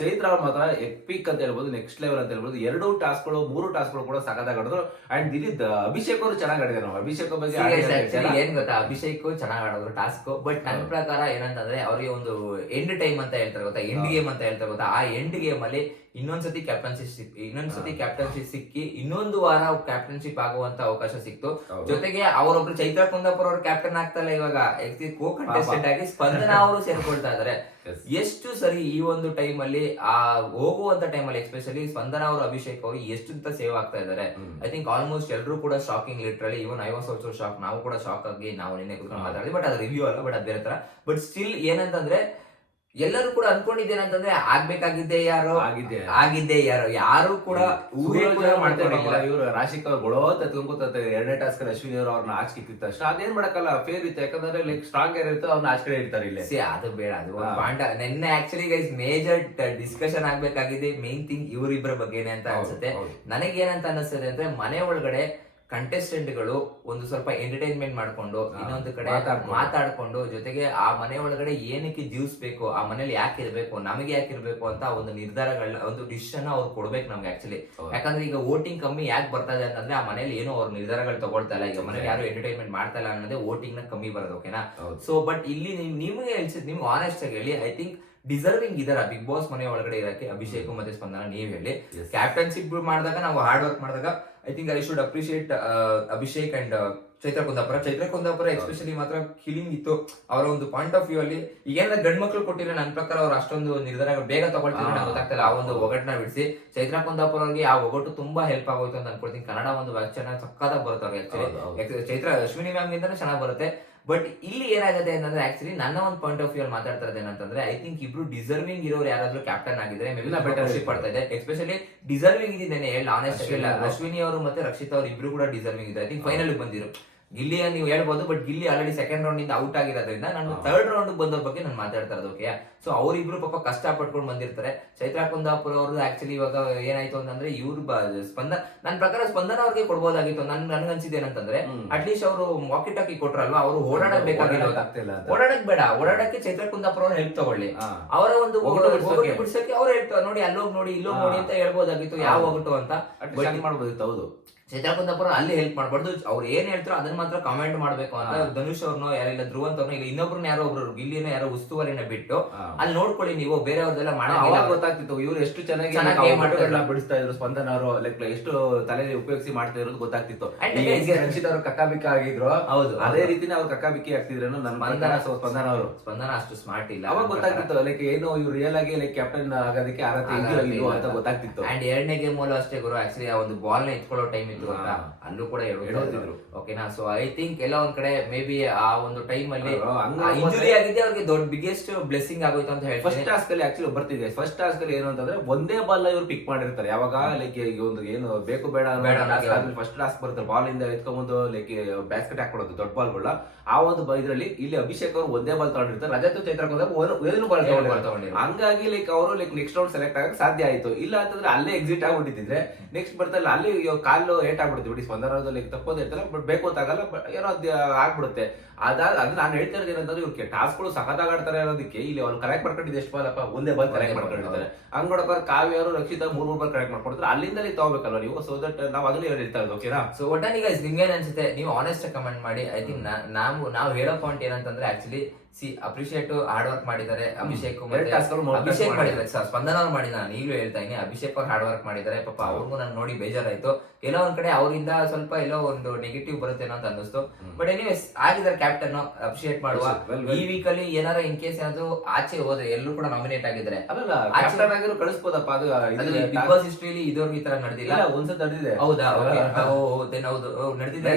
ಚೈತ್ರ ಅವ್ರ ಮಾತ್ರ ಎಪಿಕ್ ಅಂತ ಹೇಳ್ಬೋದು, ನೆಕ್ಸ್ಟ್ ಲೆವೆಲ್ ಅಂತ ಹೇಳ್ಬೋದು. 2 ಟಾಸ್ಕ್ಗಳು 3 ಟಾಸ್ಕ್ಗಳು ಕೂಡ ಸಖತ್ತಾಗಿ ಆಡಿದ್ರು. ಅಂಡ್ ಇಲ್ಲಿ ಅಭಿಷೇಕ್ ಅವರು ಚೆನ್ನಾಗಿ ಆಡಿದ್ರು. ಅಭಿಷೇಕ್ ಬಗ್ಗೆ ಏನ್ ಗೊತ್ತಾ, ಅಭಿಷೇಕ್ ಚೆನ್ನಾಗಿ ಆಡೋದು ಟಾಸ್ಕ್. ಬಟ್ ನನ್ನ ಪ್ರಕಾರ ಏನಂತಂದ್ರೆ ಅವ್ರಿಗೆ ಒಂದು ಎಂಡ್ ಟೈಮ್ ಅಂತ ಹೇಳ್ತಾರೆ ಗೊತ್ತಾ, ಎಂಡ್ ಗೇಮ್ ಅಂತ ಹೇಳ್ತಾರೆ ಗೊತ್ತಾ, ಆ ಎಂಡ್ ಗೇಮ್ ಅಲ್ಲಿ ಇನ್ನೊಂದ್ಸತಿ ಕ್ಯಾಪ್ಟನ್ಶಿಪ್ ಸಿಕ್ಕಿ ಇನ್ನೊಂದು ವಾರ ಕ್ಯಾಪ್ಟನ್ಶಿಪ್ ಆಗುವಂತ ಅವಕಾಶ ಸಿಕ್ತು. ಜೊತೆಗೆ ಅವರೊಬ್ರು ಚೈತ್ರಾ ಕುಂದಾಪುರ ಅವರು ಕ್ಯಾಪ್ಟನ್ ಆಗ್ತಲ್ಲ ಇವಾಗ, ಕೋ ಕಂಟೆಸ್ಟೆಂಟ್ ಆಗಿ ಸ್ಪಂದನ ಅವರು ಸೇರ್ಕೊಳ್ತಾ ಇದಾರೆ. ಎಷ್ಟು ಸರಿ ಈ ಒಂದು ಟೈಮ್ ಅಲ್ಲಿ ಆ ಹೋಗುವಂತ ಟೈಮ್ ಅಲ್ಲಿ ಎಸ್ಪೆಷಲಿ ಸ್ಪಂದನ ಅವರು ಅಭಿಷೇಕ್ ಅವರು ಎಷ್ಟು ಸೇವ್ ಆಗ್ತಾ ಇದಾರೆ. ಐ ಥಿಂಕ್ ಆಲ್ಮೋಸ್ಟ್ ಎಲ್ಲರೂ ಕೂಡ shocking, literally even I was also shock. ನಾವು ಕೂಡ ಶಾಕ್ ಆಗಿ ನಾವು ನಿನ್ನೆ ಕೂತ್ಕೊಂಡು ಮಾತಾಡಿದ್ವಿ, ಬಟ್ ಅದು ರಿವ್ಯೂ ಅಲ್ಲ, ಬಟ್ ಅದು ಬೇರೆ ತರ. ಬಟ್ ಸ್ಟಿಲ್ ಏನಂತಂದ್ರೆ ಎಲ್ಲರೂ ಕೂಡ ಅನ್ಕೊಂಡಿದ್ದೇನಂತಂದ್ರೆ ಆಗ್ಬೇಕಾಗಿದ್ದೆ ಯಾರು ಯಾರು ಕೂಡ ಊಹೆ ಕೂಡ ಮಾಡ್ಕೊಂಡಿಲ್ಲ. ಇವರು ರಾಶಿಕ್ ಅವ್ರು ಗೊಳೋತ ತುಂಬ್ಕೊತಾರೆ 2ನೇ ಟಾಸ್ಕ್ ಅಶ್ವಿನಿ ಅವರು ಅವ್ರನ್ನ ಆಚೆಕಿತ್ತ ಅಷ್ಟೇ. ಅದೇನ್ ಮಾಡಕ್ಕಲ್ಲ, ಫೇರ್ ಇತ್ತು, ಯಾಕಂದ್ರೆ ಲೈಕ್ ಸ್ಟ್ರಾಂಗ್ ಇರುತ್ತೆ, ಅವ್ರನ್ನ ಆಚೆ ಕಡೆ ಇರ್ತಾರೆ ಇಲ್ಲಿ. ಅದು ಬೇಡ, ಅದು ಪಾಯಿಂಟ್. ನಿನ್ನೆ ಆಕ್ಚುಲಿ ಗೈಸ್ ಮೇಜರ್ ಡಿಸ್ಕಷನ್ ಆಗ್ಬೇಕಾಗಿದೆ ಮೇನ್ ಥಿಂಗ್ ಇವರಿಬ್ಬರ ಬಗ್ಗೆನೆ ಅಂತ ಅನ್ಸುತ್ತೆ. ನನಗೇನಂತ ಅನಿಸ್ತದೆ ಅಂದ್ರೆ ಮನೆ ಒಳಗಡೆ ಕಂಟೆಸ್ಟೆಂಟ್ ಗಳು ಒಂದು ಸ್ವಲ್ಪ ಎಂಟರ್ಟೈನ್ಮೆಂಟ್ ಮಾಡ್ಕೊಂಡು ಇನ್ನೊಂದು ಕಡೆ ಮಾತಾಡ್ಕೊಂಡು, ಜೊತೆಗೆ ಆ ಮನೆ ಒಳಗಡೆ ಏನಕ್ಕೆ ಜೀವಿಸ್ಬೇಕು, ಆ ಮನೇಲಿ ಯಾಕೆ ಇರ್ಬೇಕು, ನಮಗೆ ಯಾಕೆ ಇರ್ಬೇಕು ಅಂತ ಒಂದು ನಿರ್ಧಾರಗಳನ್ನ, ಒಂದು ಡಿಸಿಷನ್ ಅವ್ರು ಕೊಡ್ಬೇಕು ನಮ್ಗೆ ಆಕ್ಚುಲಿ. ಯಾಕಂದ್ರೆ ಈಗ ವೋಟಿಂಗ್ ಕಮ್ಮಿ ಯಾಕೆ ಬರ್ತಾ ಇದೆ ಅಂತಂದ್ರೆ ಆ ಮನೇಲಿ ಏನೋ ಅವ್ರ ನಿರ್ಧಾರಗಳು ತಗೊಳ್ತಾ ಇಲ್ಲ, ಈಗ ಮನೇಲಿ ಯಾರು ಎಂಟರ್ಟೈನ್ಮೆಂಟ್ ಮಾಡ್ತಾ ಇಲ್ಲ ಅನ್ನೋದೇ ವೋಟಿಂಗ್ ನ ಕಮ್ಮಿ ಬರೋದು. ಓಕೆನಾ? ಸೊ ಬಟ್ ಇಲ್ಲಿ ನಿಮ್ಗೆ ನಿಮ್ಗೆ ಆನೆಸ್ಟ್ ಆಗಿ ಹೇಳಿ, ಐ ಥಿಂಕ್ ಡಿಸರ್ವಿಂಗ್ ಇದಾರ ಬಿಗ್ ಬಾಸ್ ಮನೆ ಒಳಗಡೆ ಇರಕ್ಕೆ ಅಭಿಷೇಕ್ ಮತ್ತೆ ಸ್ಪಂದನ. ನೀವ್ ಹೇಳಿ, ಕ್ಯಾಪ್ಟನ್ಶಿಪ್ ಮಾಡಿದಾಗ ನಾವು ಹಾರ್ಡ್ ವರ್ಕ್ ಮಾಡಿದಾಗ I think I should appreciate Abhishek and Chaitra Kundapura especially ಮಾತ್ರ ಕಿಲಿಂಗ್ ಇತ್ತು ಅವರ ಒಂದು ಪಾಯಿಂಟ್ ಆಫ್ ವ್ಯೂ ಅಲ್ಲಿ. ಈಗೇನಾದ್ರೆ ಗಂಡ್ ಮಕ್ಳು ಕೊಟ್ಟಿದ್ರೆ ನನ್ನ ಪ್ರಕಾರ ಅವ್ರು ಅಷ್ಟೊಂದು ನಿರ್ಧಾರಗಳು ಬೇಗ ತಗೊಳ್ತಿದ್ರೆ ನಂಗೆ ಗೊತ್ತಾಗ್ತಿಲ್ಲ. ಆ ಒಂದು ಒಗಟನ್ನ ಬಿಡಿಸಿ ಚೈತ್ರ ಕುಂದಾಪುರ ಅವ್ರಿಗೆ ಆ ಒಗಟು ತುಂಬಾ ಹೆಲ್ಪ್ ಆಗೋಯ್ತು ಅಂತ ಅನ್ಕೊಳ್ತೀನಿ. ಕನ್ನಡ ಒಂದು ವಾಚನ ಸಕ್ಕತ್ತಾಗಿ ಬರುತ್ತೆ ಅವ್ರಿಗೆ. ಚೈತ್ರ ಅಶ್ವಿನಿ ಮ್ಯಾಮ್ ಗಿಂತಾನೆ ಚೆನ್ನಾಗಿ ಬರುತ್ತೆ. ಬಟ್ ಇಲ್ಲಿ ಏನಾಗುತ್ತೆ ಅಂತಂದ್ರೆ ಆಕ್ಚುಲಿ ನನ್ನ ಒಂದು ಪಾಯಿಂಟ್ ಆಫ್ ವ್ಯೂ ಅಲ್ಲಿ ಮಾತಾಡ್ತಾ ಇರೋದು ಏನಂತಂದ್ರೆ ಐ ಥಿಂಕ್ ಇಬ್ರು ಡಿಸರ್ವಿಂಗ್ ಇರೋರು ಯಾರಾದ್ರೂ ಕ್ಯಾಪ್ಟನ್ ಆಗಿದ್ರೆ ಬೆಟರ್ ಪಡ್ತಾ ಇದೆ. ಎಸ್ಪೆಷಲಿ ಡಿಸರ್ವಿಂಗ್ ಇದ್ದೇನೆ ಹೇಳಿ ಆನೆಸ್ಟ್ ಆಗಿ. ಅಶ್ವಿನಿ ಅವರು ಮತ್ತೆ ರಕ್ಷಿತಾ ಅವರು ಇಬ್ರು ಕೂಡ ಡಿಸರ್ವಿಂಗ್ ಇದೆ. ಐ ಥಿಂಕ್ ಫೈನಲ್ ಬಂದಿರು ಗಿಲ್ಲಿ ನೀವು ಹೇಳ್ಬೋದು, but Gilli already second round ಇಂದ ಔಟ್ ಆಗಿರೋದ್ರಿಂದ ನಾನು ಥರ್ಡ್ ರೌಂಡ್ ಬಂದವ್ರ ಬಗ್ಗೆ ನಾನು ಮಾತಾಡ್ತಾ ಇರೋದು. ಓಕೆ, ಸೊ ಅವರಿಬ್ರು ಪಾಪ ಕಷ್ಟ ಪಟ್ಕೊಂಡು ಬಂದಿರ್ತಾರೆ. ಚೈತ್ರಾ ಕುಂದಾಪುರ ಅವರು ಆಕ್ಚುಲಿ ಇವಾಗ ಏನಾಯ್ತು ಅಂತಂದ್ರೆ ಇವ್ರು ನನ್ನ ಪ್ರಕಾರ ಸ್ಪಂದನ ಅವ್ರಿಗೆ ಕೊಡ್ಬೋದಾಗಿತ್ತು. ನನ್ಗನ್ಸಿದ್ದು ಏನಂತಂದ್ರೆ ಅಟ್ಲೀಸ್ಟ್ ಅವರು ವಾಕಿ ಟಾಕಿ ಕೊಟ್ರಲ್ವಾ, ಅವರು ಓಡಾಡಕ್ ಬೇಕಾಗಿಲ್ಲ, ಓಡಾಡಕ್ ಬೇಡ, ಓಡಾಡಕ್ಕೆ ಚೈತ್ರಾ ಕುಂದಾಪುರ ಅವ್ರು ಹೆಲ್ಪ್ ತಗೊಳ್ಳಿ. ಅವರ ಒಂದು ಬಿಡ್ಸಕ್ಕೆ ಅವ್ರು ಹೇಳ್ತಾರೆ, ನೋಡಿ ಅಲ್ಲೋಗಿ ನೋಡಿ ಇಲ್ಲೋಗಿ ನೋಡಿ ಅಂತ ಹೇಳ್ಬೋದಾಗಿತ್ತು, ಯಾವ ಒಗಟು ಅಂತ ಮಾಡ್ಬೋದಿತ್ತು. ಹೌದು, ಚೈತ್ರಾ ಕುಂದಾಪುರ ಅಲ್ಲಿ ಹೆಲ್ಪ್ ಮಾಡ್ಬಾರ್ದು, ಅವ್ರು ಏನ್ ಹೇಳ್ತಾರೋ ಅದನ್ನ ಮಾತ್ರ ಕಾಮೆಂಟ್ ಮಾಡ್ಬೇಕು ಅಂತ. ಧನುಷ್ ಅವ್ರನ್ನೋ ಯಾರಿಲ್ಲ, ಧ್ರುವಂತ್ ಅವ್ರನ್ನ, ಇಲ್ಲ ಇನ್ನೊಬ್ರನ್ನ ಯಾರೋ ಒಬ್ರು ಗಿಲ್ಲಿನ ಯಾರೋ ಉಸ್ತುವಾರಿನ ಬಿಟ್ಟು ಅಲ್ಲಿ ನೋಡ್ಕೊಳ್ಳಿ ನೀವು, ಬೇರೆಯವ್ರದೆಲ್ಲ ಮಾಡೋ ಗೊತ್ತಾಗ್ತಿತ್ತು. ಇವ್ರು ಎಷ್ಟು ಚೆನ್ನಾಗಿ ಬಿಡಿಸ್ತಾ ಇದ್ರು, ಸ್ಪಂದನ ಅವರು ಲೈಕ್ ಎಷ್ಟು ತಲೆಯಲ್ಲಿ ಉಪಯೋಗಿಸಿ ಮಾಡ್ತಾ ಇರೋದು ಗೊತ್ತಾಗ್ತಿತ್ತು. ರಕ್ಷಿತ್ ಅವರು ಕಕ್ಕಾಬಿಕ್ಕ ಆಗಿದ್ರು, ಹೌದು ಅದೇ ರೀತಿನೇ ಅವ್ರು ಕಕ್ಕಾಬಿಕ್ಕಿ ಆಗ್ತಿದ್ರು. ಸ್ಪಂದನ ಅಷ್ಟು ಸ್ಮಾರ್ಟ್ ಇಲ್ಲ, ಅವಾಗ ಗೊತ್ತಾಗ್ತಿತ್ತು ಲೈಕ್ ಏನು ಇವ್ರು ರಿಯಲ್ ಆಗಿ ಲೈಕ್ ಕ್ಯಾಪ್ಟನ್ ಆಗೋದಕ್ಕೆ ಅರ್ಹತೆ ಇದೆಯೋ ಅಂತ ಗೊತ್ತಾಗ್ತಿತ್ತು. ಅಂಡ್ 2ನೇ ಗೇಮ್ ಅಷ್ಟೇ ಗುರು, ಆಕ್ಚುಲಿ ಆ ಒಂದು ಬಾಲ್ ನ ಎತ್ಕೊಳ್ಳೋ ಟೈಮ್ ಏನಾಯ್ತು ಗೊತ್ತಾ, ಅಲ್ಲೂ ಕೂಡ ಎಡವತ್ತಿದ್ರು. ಓಕೆನಾ. ಸೊ ಐ ಥಿಂಕ್ ಎಲ್ಲ ಒಂದ್ ಕಡೆ ಮೇ ಬಿ ಆ ಒಂದು ಟೈಮ್ ಅಲ್ಲಿ ಹಂಗ ಇಂಜುರಿ ಆಗಿದ್ದೆ ಅವ್ರಿಗೆ ದೊಡ್ಡ ಬಿಗ್ಗೆಸ್ಟ್ ಬ್ಲೆಸ್ಸಿಂಗ್ ಆಗೋಯ್ತು ಅಂತ ಫಸ್ಟ್ ಹೇಳ್ತೀನಿ. ಟಾಸ್ಕ್ ಅಲ್ಲಿ ಆಕ್ಚುಲಿ ಬರ್ತಿದೆ. ಫಸ್ಟ್ ಟಾಸ್ಕ್ ಅಲ್ಲಿ ಏನು ಅಂತಂದ್ರೆ ಒಂದೇ ಬಾಲ್ ಇವ್ರು ಪಿಕ್ ಮಾಡಿರ್ತಾರೆ. ಯಾವಾಗ ಲೈಕ್ ಈಗ ಒಂದು ಏನು ಬೇಕು ಬೇಡ ಫಸ್ಟ್ ಟಾಸ್ಕ್ ಬರುತ್ತೆ, ಬಾಲ್ ಇಂದ ಎತ್ಕೊಂಡ್ಬಂದು ಲೈಕ್ ಬ್ಯಾಸ್ಕೆಟ್ ಹಾಕೊಡೋದು ದೊಡ್ಡ ಬಾಲ್ಗಳನ್ನ. ಆ ಒಂದು ಇದ್ರಲ್ಲಿ ಇಲ್ಲಿ ಅಭಿಷೇಕ್ ಅವರು ಒಂದೇ ಬಾಲ್ ತಗೊಂಡಿರ್ತಾರೆ, ರಜತ್ ಚೈತ್ರ ಒಂದು ಬಾಲ್ ತಗೊಂಡಿರ್ತಾರೆ. ಹಂಗಾಗಿ ಲೈಕ್ ಅವರು ಲೈಕ್ ನೆಕ್ಸ್ಟ್ ರೌಂಡ್ ಸೆಲೆಕ್ಟ್ ಆಗಕ್ಕೆ ಸಾಧ್ಯ ಆಯ್ತು. ಇಲ್ಲ ಅಂತಂದ್ರೆ ಅಲ್ಲೇ ಎಕ್ಸಿಟ್ ಆಗ್ಬಿಟ್ಟಿದ್ರೆ ನೆಕ್ಸ್ಟ್ ಬರ್ತಾರೆ ಅಲ್ಲಿ ಕಾಲು ಏಟ್ ಆಗ್ಬಿಡುತ್ತೆ ಬಿಡಿ. ಸ್ಪಂದನ ಲೈಕ್ ತಪ್ಪೋದು ಇರ್ತಲ್ಲ, ಬಟ್ ಬೇಕು ಅಂತಾಗಲ್ಲ, ಏನೋ ಅದು ಆಗ್ಬಿಡುತ್ತೆ. ಅದು ನಾನು ಹೇಳ್ತಾ ಇರೋದು ಏನಂತಂದ್ರೆ ಇವ್ರಿಗೆ ಟಾಸ್ಕ್ಗಳು ಸಖತ್ತಾಗಿ ಆಡ್ತಾರೆ ಅನ್ನೋದಕ್ಕೆ ಇಲ್ಲಿ ಅವ್ರು ಕರೆಕ್ಟ್ ಮಾಡ್ಕೊಂಡಿದ್ದು ಎಷ್ಟು ಬಾಲಪ್ಪ, ಒಂದೇ ಬಾಲ್ ಕರೆಕ್ಟ್ ಮಾಡ್ಕೊಂಡಿರ್ತಾರೆ. ಹಂಗ್ ನೋಡಪ್ಪ ಕಾವ್ಯ ಅವರು ರಕ್ಷಿತಾ 3 ಬಾಲ್ ಕರೆಕ್ಟ್ ಮಾಡ್ಕೊಡ್ತಾರೆ. ಅಲ್ಲಿಂದಲೇ ತಗೋಬೇಕಲ್ಲ ನೀವು. ಸೊ ದಟ್ ನಾವು ಅದನ್ನೇ ಹೇಳ್ತಾ ಇರೋದು. ಓಕೆನಾ. ಸೊ ಒಟ್ಟಾಗಿ ಗೈಸ್ ನಿಮ್ಗೇನ್ ಅನ್ಸುತ್ತೆ, ನೀವು ಆನೆಸ್ಟ್ ಕಮೆಂಟ್ ಮಾಡಿ. ಐ ಥಿಂಕ್ ನಾವು ಹೇಳೋ ಪಾಯಿಂಟ್ ಏನಂತಂದ್ರೆ ಆಕ್ಚುಲಿ ಅಪ್ರಿಶಿಯೇಟ್ ಹಾರ್ಡ್ ವರ್ಕ್ ಮಾಡಿದ್ದಾರೆ ಅಭಿಷೇಕ್ ಅಭಿಷೇಕ್ ಮಾಡಿದ್ದಾರೆ. ಸ್ಪಂದನ ಅವ್ರು ಮಾಡಿದ್ದಾರೆ. ನಾನು ಈಗಲೂ ಹೇಳ್ತಾ ಇದ್ದೀನಿ, ಅಭಿಷೇಕ್ ಅವ್ರು ಹಾರ್ಡ್ ವರ್ಕ್ ಮಾಡಿದ್ದಾರೆ. ಪಾಪ ಅವ್ರಿಗೂ ನಾನು ನೋಡಿ ಬೇಜಾರಾಯ್ತು. ಎಲ್ಲೋ ಒಂದ್ ಕಡೆ ಅವರಿಂದ ಸ್ವಲ್ಪ ಎಲ್ಲೋ ಒಂದು ನೆಗೆಟಿವ್ ಬರುತ್ತೇನೋ ಅಂತ ಅನ್ನಿಸ್ತು. ಬಟ್ ಎನಿವೇಸ್ ಆಗಿದ್ದಾರೆ ಕ್ಯಾಪ್ಟನ್, ಅಪ್ರಿಶಿಯೇಟ್ ಮಾಡುವ. ಈ ವೀಕ್ ಅಲ್ಲಿ ಏನಾರ ಇನ್ ಕೇಸ್ ಏನಾದ್ರು ಆಚೆ ಹೋದ್ರೆ ಎಲ್ಲರೂ ಕೂಡ ನಾಮಿನೇಟ್ ಆಗಿದ್ದಾರೆ. ಕಳಿಸ್ಬೋದಪ್ಪ. ಅದು ಬಿಗ್ ಬಾಸ್ ಹಿಸ್ಟ್ರಿಲಿ ಇದುವರೆಗೂ ಈ ತರ ನಡೆದಿಲ್ಲ. ಒಂದ್ಸತಿ ನಡೆದಿದೆ. ಹೌದಾ? ಹೌದು ನಡೆದಿದೆ.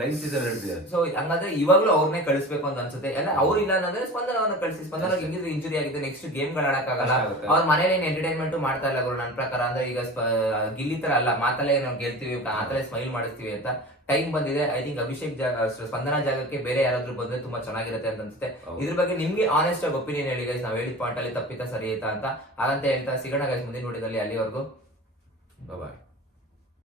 ಲೈನ್ ಸೀಸನ್ ನಡೆದಿದೆ. ಸೊ ಹಂಗಾದ್ರೆ ಇವಾಗ್ಲೂ ಅವ್ರನ್ನೇ ಕಳಿಸ್ಬೇಕು ಅಂತ ಅನ್ಸುತ್ತೆ. ಅಲ್ಲ ಅವ್ರಿಲ್ಲ ಅಂದ್ರೆ ಸ್ಪಂದನವನ್ನ ಕಳಿಸಿ. ಸ್ಪಂದನ ಹೆಂಗಿದ್ರು ಇಂಜುರಿ ಆಗಿದೆ, ನೆಕ್ಸ್ಟ್ ಗೇಮ್ ಗಳು ಆಡಕ್ಕಾಗಲ್ಲ. ಅವ್ರ ಮನೇಲಿ ಏನ್ ಎಂಟರ್ಟೈನ್ಮೆಂಟ್ ಮಾಡ್ತಾ ಇಲ್ಲ ಗುರು ನನ್ನ ಪ್ರಕಾರ. ಅಂದ್ರೆ ಈಗ ಗಿಲ್ಲಿ ತರ ಅಲ್ಲ, ಮಾತಲ್ಲೇ ನಾವು ಗೆಲ್ತೀವಿ, ಮಾತಲ್ಲೇ ಸ್ಮೈಲ್ ಮಾಡಿಸ್ತೀವಿ ಅಂತ. ಟೈಮ್ ಬಂದಿದೆ. ಐ ಥಿಂಕ್ ಅಭಿಷೇಕ್ ಸ್ಪಂದನ ಜಾಗಕ್ಕೆ ಬೇರೆ ಯಾರಾದ್ರೂ ಬಂದ್ರೆ ತುಂಬಾ ಚೆನ್ನಾಗಿರುತ್ತೆ ಅಂತ ಅನ್ಸುತ್ತೆ. ಇದ್ರ ಬಗ್ಗೆ ನಿಮ್ಗೆ ಆನೆಸ್ಟ್ ಆಗಿ ಒಪಿನಿಯನ್ ಹೇಳಿ ಗೈಸ್. ನಾವ್ ಹೇಳಿದ ಪಾಯಿಂಟ್ ಅಲ್ಲಿ ತಪ್ಪಿತ ಸರಿ ಆಯ್ತಾ ಅಂತ. ಹಾಗಂತ ಹೇಳ್ತಾ ಸಿಗೋಣ ಗೈಸ್ ಮುಂದಿನ ವಿಡಿಯೋದಲ್ಲಿ. ಅಲ್ಲಿವರೆಗೂ ಬಾಯ್.